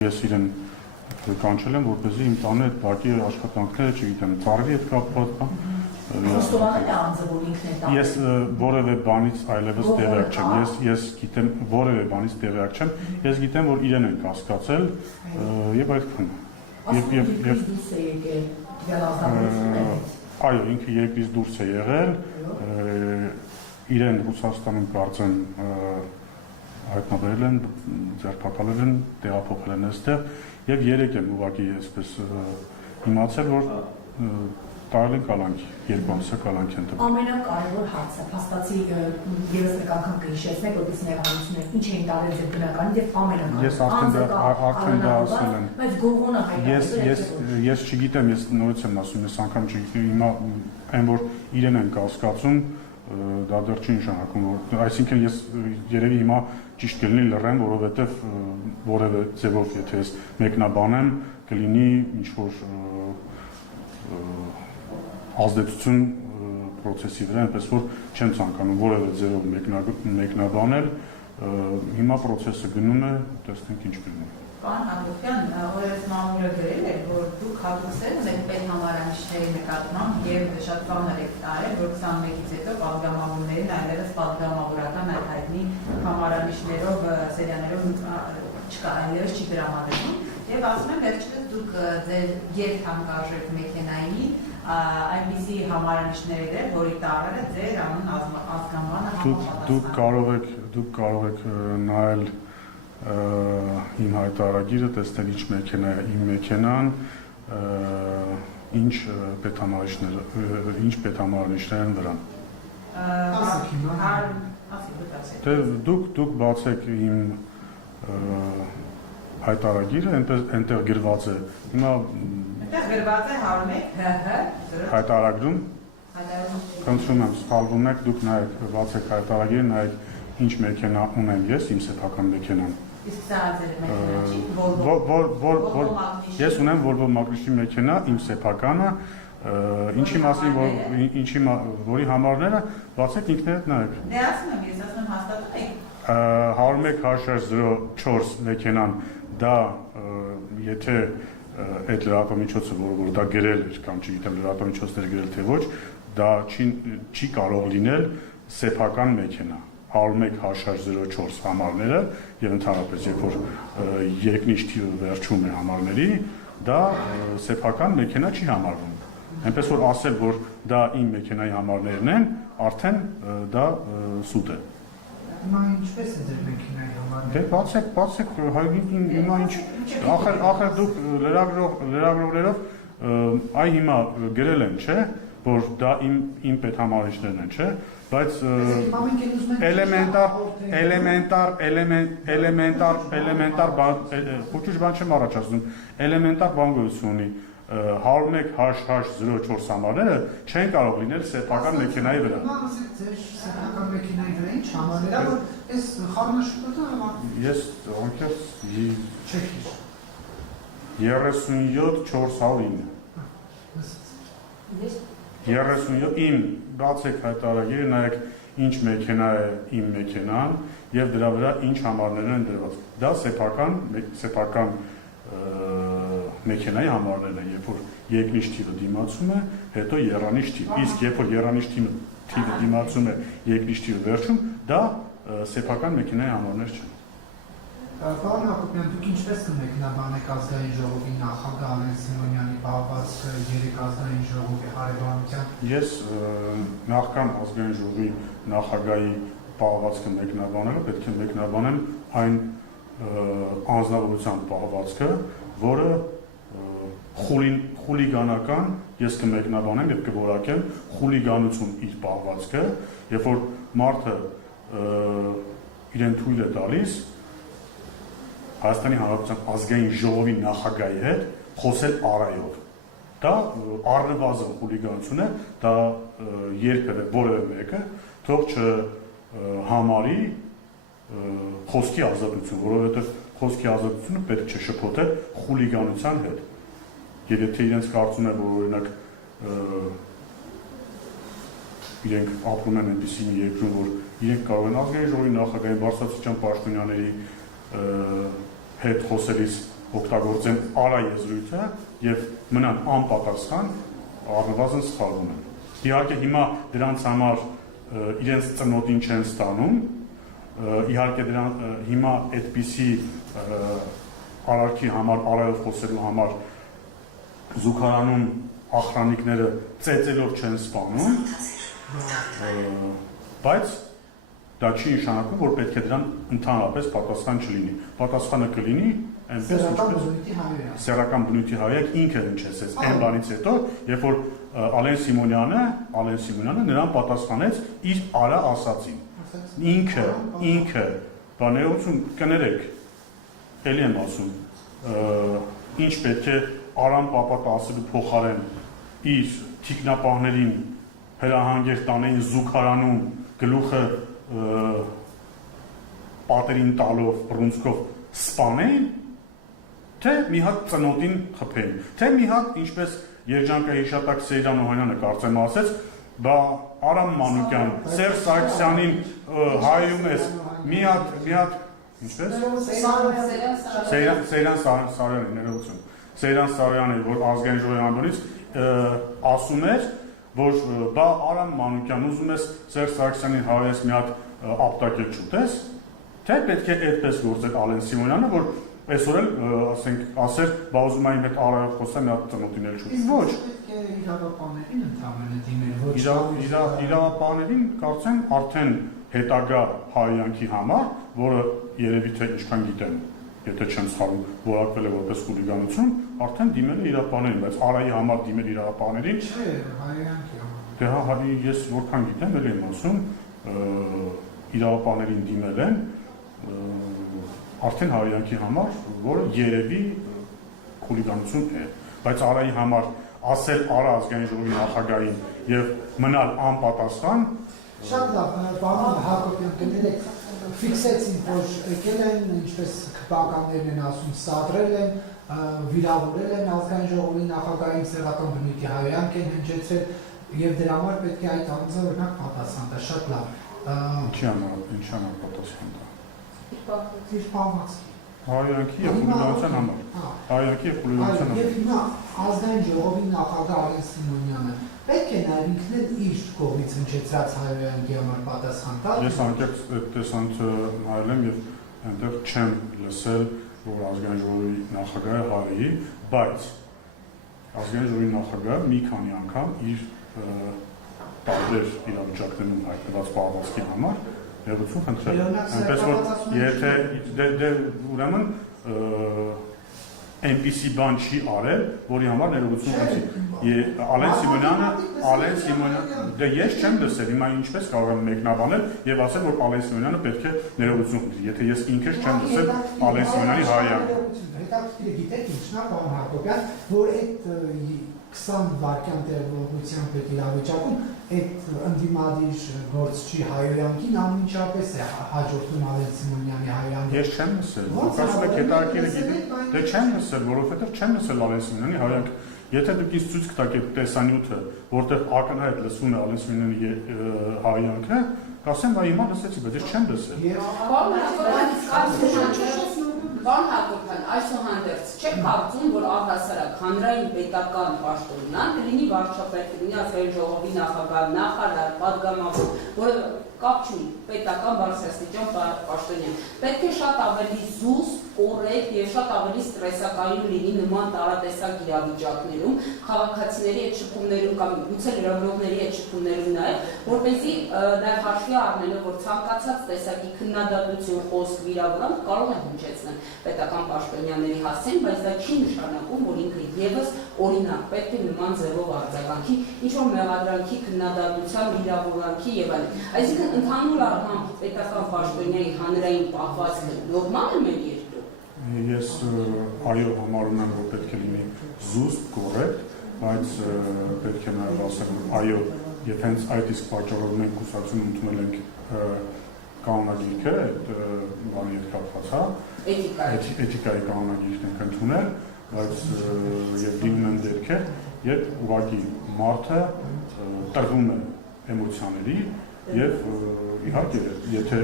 Ես իրեն կանչել եմ, որպեսզի իմ տանը այդ բակի աշխատանքները, չգիտեմ, ծառերի հետ կապված բան։ Խոստովանել է անձը, որ ինքն է տանը։ Ես որևէ բանից այլևս տեղյակ չեմ։ Ես գիտեմ որևէ բանից տեղյակ չեմ։ Ես գիտեմ, որ իրեն են կասկածել եւ այդքան։ Եվ դուրս է եկել գալազանությունից։ Այո, ինքը երկրից դուրս է եղել։ Իրեն Ռուսաստանում կարծեմ հայտնաբերել են, ձերբակալել են, տեղափոխել են այստեղ եւ երեք եմ ուղղակի այսպես իմացել, որ տարել են կալանքի, երկու ամսյա կալանք են տվել։ Ամենակարևոր հարցը, փաստացի եւս մեկ անգամ կհիշեցնեք, որպես ներառություններ, ինչ էին տարել ձեր բնականին եւ ամենակարևորը։ Ես արդեն դա ասել եմ։ Բայց գողոնը հայտնաբերել։ Ես չգիտեմ, ես նորից եմ ասում, ես անգամ չգիտեմ, հիմա այն որ իրեն են կասկածում, դա դեռ չի նշանակում, որ այսինքն ես երևի հիմա ճիշտ կլինի լռեմ, որովհետև որևէ ձևով եթե ես մեկնաբանեմ, կլինի ինչ-որ ազդեցություն պրոցեսի վրա, այնպես որ չեմ ցանկանում որևէ ձևով մեկնաբանել, հիմա պրոցեսը գնում է, տեսնենք ինչ կլինի։ Պարոն Հակոբյան, օրերս մամուլը գրել է, որ դուք հատուցել եք պետհամարանիշների նկատմամբ եւ շատ բաներ եք տարել, որ 21-ից հետո պատգամավորներին այլևս պատգամավորական այդ հայտնի համարանիշներով, սերիաներով չկա, այլևս չի տրամադրվում եւ ասում եմ վերջինս դուք ձեր երթանկարժեք մեքենայի այնպիսի համարանիշներ էր, որի տարերը ձեր անուն ազգանվանը համապատասխան։ Դուք կարող եք նայել իմ հայտարարագիրը, տեսնել ինչ մեքենա է իմ մեքենան, ինչ պետհամարանիշներ են վրան։ Դուք բացեք իմ հայտարարագիրը, այնտեղ գրված է։ Հիմա գրված է 101 հայտարարագրում։ Խնդրում եմ, սխալվում եք, դուք նայեք, բացեք հայտարարագիրը, նայեք ինչ մեքենա ունեմ ես, իմ սեփական մեքենան։ Իսկ սա ձեր մեքենա չի, ես ունեմ Volvo Magnus-ի մեքենա, իմ սեփականը, ինչի որի համարները բացեք ինքներդ նայեք։ Դե ասում եմ, ես ասում եմ հաստատում եք 101-04 մեքենան, դա եթե այդ լրատվամիջոցը, որ դա գրել էր կամ չգիտեմ լրատվամիջոցները գրել թե ոչ, դա չի կարող լինել սեփական մեքենա։ 101-04 համարները եւ ընդհանրապես երբ որ երկնիշ թիվը վերջում է համարների, դա սեփական մեքենա չի համարվում։ Այնպես որ ասել, որ դա իմ մեքենայի համարներն են, արդեն դա սուտ է։ Հիմա ինչպես է ձեր մեքենայի համարները։ Դե բացեք, հիմա ինչ, ախր դուք լրագրողներով այ հիմա գրել են, չէ, որ դա իմ պետհամարիչներն են, չէ, բայց էլեմենտար բան, փոքր բան չեմ առաջացնում, էլեմենտար բան գոյություն ունի, 101-04 համարները չեն կարող լինել սեփական մեքենայի վրա։ Հիմա ասեք ձեր սեփական մեքենայի վրա ինչ համարները, որ այս խառնաշփոթը համարվում։ Ես անկեղծ չեք 37409 37 իմ բացեք հայտարարագիրը, նայեք ինչ մեքենա է իմ մեքենան եւ դրա վրա ինչ համարներ են դրված։ Դա սեփական մեքենայի համարներն են, երբ որ երկնիշ թիվը դիմացում է, հետո եռանիշ թիվ։ Իսկ երբ որ եռանիշ թիվը դիմացում է երկնիշ թիվը վերջում, դա սեփական մեքենայի համարներ չեն։ Պարոն Հակոբյան, դուք ինչպես կմեկնաբանեք ազգային ժողովի նախագահ Ալեն Սիմոնյանի պահվածքը 3 ազգային ժողովի հարևանությամբ։ Ես նախքան ազգային ժողովի նախագահի պահվածքը մեկնաբանելը պետք է մեկնաբանեմ այն անձնավորության պահվածքը, որը խուլիգանական, ես կմեկնաբանեմ եւ կորակեմ խուլիգանություն իր պահվածքը, երբ որ մարդը իրեն թույլ է տալիս Հայաստանի Հանրապետության ազգային ժողովի նախագահի հետ խոսել առայով։ Դա առնվազն խուլիգանություն է, դա երբևէ որևէ մեկը թող չհամարի խոսքի ազատություն, որովհետև խոսքի ազատությունը պետք չէ շփոթել խուլիգանության հետ։ Եվ եթե իրենց կարծում է, որ օրինակ իրենք ապրում են այնպիսի մի երկրում, որ իրենք կարող են ազգային ժողովի նախագահի Բարսացիչյան Պաշտոնյաների հետ խոսելիս օգտագործեն արա եզրույթը եւ մնան անպատասխան, առնվազն սխալվում են։ Իհարկե հիմա դրանց համար իրենց ծնոտին չեն ստանում, իհարկե հիմա այդպիսի արարքի համար, արայով խոսելու համար զուգարանում ախրանիկները ծեծելով չեն սպանում, բայց դա չի նշանակում, որ պետք է դրան ընդհանրապես պատասխան չլինի։ Պատասխանը կլինի այնպես ինչպես սեռական բնույթի հայրիկ ինքը հնչեցեց այն բանից հետո, երբ որ Ալեն Սիմոնյանը նրան պատասխանեց իր արա ասածին։ Ինքը բաներություն կներեք, էլի եմ ասում, ինչ պետք է Արամ պապատը ասելու փոխարեն իր թիկնապահներին հրահանգեր տանեին զուգարանում գլուխը պատերին տալով, բռունցքով սպանեին, թե մի հատ ծնոտին խփեին, թե մի հատ ինչպես երջանկահիշատակ Սեյրան Օհանյանը կարծեմ ասեց, բա Արամ Մանուկյան, Սերժ Սարգսյանին հայում ես, մի հատ, ինչպես? Սեյրան Սարոյանի, ներողություն, Սեյրան Սարոյանը, որ ազգային ժողովի անդոնից ասում էր, որ բա Արամ Մանուկյան, ուզում ես Սերժ Սարգսյանին հայես մի հատ ապտակել չուտես, թե պետք է այդպես գործել Ալեն Սիմոնյանը, որ այսօր էլ ասեր, բա ուզում եմ հետ արայով խոսեմ, մի հատ ծնոտին էլ չուտես։ Ոչ։ Պետք է իրավապահներին ընդհանրապես դիմել, ոչ իրավապահներին կարծեմ արդեն հետագա հայյանքի համար, որը երևի թե ինչքան գիտեմ, եթե չեմ սխալվում, որակվել է որպես խուլիգանություն, արդեն դիմել է իրավապահներին, բայց արայի համար դիմել իրավապահներին։ Չէ, հայյանքի համար։ Դե հա, ես որքան գիտեմ, էլ եմ ասում, իրավապահներին դիմել են արդեն հայյանքի համար, որը երևի խուլիգանություն է, բայց արայի համար ասել Արա ազգային ժողովի նախագահին եւ մնալ անպատասխան։ Շատ լավ, պարոն Հակոբյան, կներեք, ֆիքսեցին, որ եկել են, ինչպես քպականներն են ասում, սադրել են, վիրավորել են ազգային ժողովի նախագահին, սեռական բնույթի հայյանք են հնչեցրել եւ դրա համար պետք է այդ անձը օրինակ պատասխան տա, շատ լավ։ Ինչի համար պատասխան տա։ Իր պահվածքի։ Հայյանքի եւ խուլիգանության համար։ Հայյանքի եւ խուլիգանության համար։ Եվ հիմա ազգային ժողովի նախագահ Ալեն Սիմոնյանը պետք է նաև ինքն էլ իր կողմից հնչեցրած հայյանքի համար պատասխան տա։ Ես անկեղծ այդ տեսանյութը նայել եմ եւ այնտեղ չեմ լսել, որ ազգային ժողովի նախագահը հայ, բայց ազգային ժողովի նախագահը մի քանի անգամ իր տարբեր իրավիճակներում հայտնված պահվածքի համար ներողություն խնդրել։ Այնպես որ եթե ուրեմն այնպիսի բան չի արել, որի համար ներողություն խնդրի։ Ալեն Սիմոնյանը, դե ես չեմ լսել, հիմա ինչպես կարող եմ մեկնաբանել եւ ասել, որ Ալեն Սիմոնյանը պետք է ներողություն խնդրի, եթե ես ինքս չեմ լսել Ալեն Սիմոնյանի հայյանքը։ Հետաքրքիր է, գիտեք ինչն է, պարոն Հակոբյան, որ այդ 20 վայրկյան տևողությամբ այդ իրավիճակում այդ ընդդիմադիր գործչի հայոյանքին անմիջապես է հաջորդում Ալեն Սիմոնյանի հայյանքը։ Ես չեմ լսել։ Դուք ասում եք հետաքրքիր է, դե չեմ լսել, որովհետև չեմ լսել Ալեն Սիմոնյանի հայյանքը։ Եթե դուք ինձ ցույց կտաք այդ տեսանյութը, որտեղ ակնհայտ լսվում է Ալեն Սիմոնյանի հայյանքը, կասեմ, վայ հիմա լսեցի, բայց ես չեմ լսել։ Պարոն Հակոբյան, այսուհանդերձ չեք կարծում, որ առհասարակ հանրային պետական պաշտոնյան կլինի վարչապետ, կլինի ազգային ժողովի նախագահ, նախարար, պատգամավոր, որը կապ չունի պետական բարձրաստիճան պաշտոնյան։ Պետք է շատ ավելի զուսպ, կոռեկտ եւ շատ ավելի ստրեսակայուն լինի նման տարատեսակ իրավիճակներում, քաղաքացիների այդ շփումներում կամ գուցե լրագրողների այդ շփումներում նաեւ, որպեսզի նաեւ հաշվի առնելով, որ ցանկացած տեսակի քննադատություն, խոսք, վիրավորանք կարող է հնչեցնել պետական պաշտոնյաների հասցեն, բայց դա չի նշանակում, որ ինքը եւս օրինակ պետք է նման ձևով արձագանքի, ինչ որ մեղադրանքի, քննադատության, վիրավորանքի եւ այլն։ Այսինքն ընդհանուր առմամբ պետական պաշտոնյայի հանրային պահվածքը նորմալ է մեր երկրում։ Ես այո համարում եմ, որ պետք է լինի զուսպ, կոռեկտ, բայց պետք է նաև ասեմ, որ այո, եթե հենց այդ իսկ պատճառով մենք կուսակցություն ընդունել ենք կանոնագիրքը, այդ բանի հետ կապված, հա, էթիկայի կանոնագիրքն ենք ընդունել, բայց եւ դիմում են դերքեր, երբ ուղղակի մարդը տրվում է էմոցիաների եւ իհարկե եթե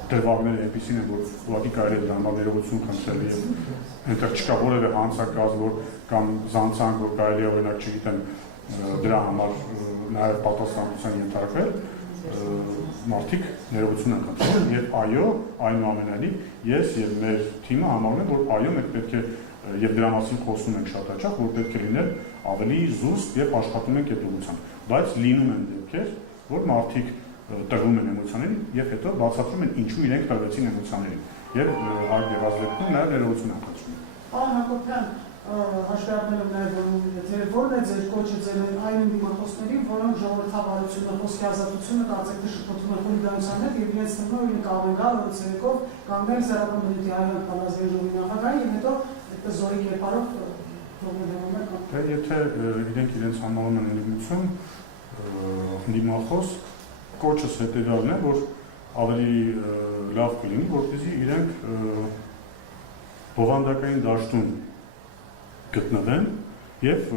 այդ դրվագները այնպեսին են, որ ուղղակի կարելի է դրա համար ներողություն խնդրել եւ այնտեղ չկա որևէ հանցակազ, որ կամ զանցանք, որ կարելի է օրինակ չգիտեմ դրա համար նաեւ պատասխանատվության ենթարկվել, մարդիկ ներողություն են խնդրում եւ այո, այնուամենայնիվ ես եւ մեր թիմը համարում ենք, որ այո, մենք պետք է եւ դրա մասին խոսում ենք շատ հաճախ, որ պետք է լինել ավելի զուսպ եւ աշխատում ենք այդ ուղղությամբ, բայց լինում են դեպքեր, որ մարդիկ տրվում են էմոցիաներին եւ հետո բացատրում են ինչու իրենք տրվեցին էմոցիաներին եւ հարկ եղած դեպքում նաեւ ներողություն են խնդրում։ Պարոն Հակոբյան, հաշվարկելով նաև որն է ձեր կոչը ձեր այն դիմախոսներին, որոնք ժողովրդավարությունը, խոսքի ազատությունը կարծեք թե շփոթում են խուլիգանության հետ եւ իրենց թվում է կարող են գալ ցերեկով կանգնել Սեռական բնույթի հայոց բանազգային ժողովի նախագահին եւ հետո այդպես զորի կերպարով թողնելու են կամ։ Դե եթե իրենք իրենց համարում են ընդդիմություն, դիմախոս կոչս հետեւյալն է, որ ավելի լավ կլինի, որպեսզի իրենք բովանդակային դաշտում գտնվեն եւ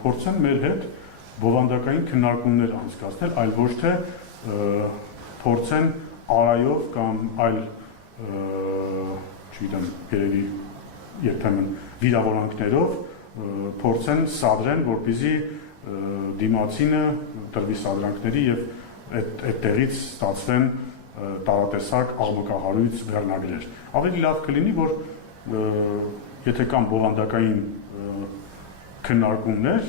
փորձեն մեր հետ բովանդակային քննարկումներ անցկացնել, այլ ոչ թե փորձեն արայով կամ այլ չգիտեմ, երևի երբեմն վիրավորանքներով փորձեն սադրեն, որպեսզի դիմացինը տրվի սադրանքների եւ այդ տեղից ստացվեն տարատեսակ աղմկահարույց վերնագրեր։ Ավելի լավ կլինի, որ եթե կան բովանդակային քննարկումներ,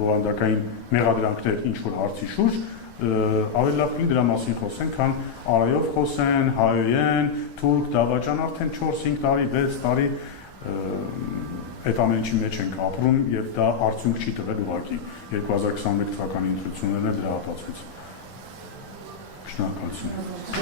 բովանդակային մեղադրանքներ ինչ-որ հարցի շուրջ, ավելի լավ կլինի դրա մասին խոսեն, քան արայով խոսեն, հայերեն, թուրք, դավաճան, արդեն 4-5 տարի, 6 տարի այդ ամեն ինչի մեջ ենք ապրում եւ դա արդյունք չի տվել ուղղակի 2021 թվականի ընտրություններն էլ դրա ապացույց։ Շնորհակալություն։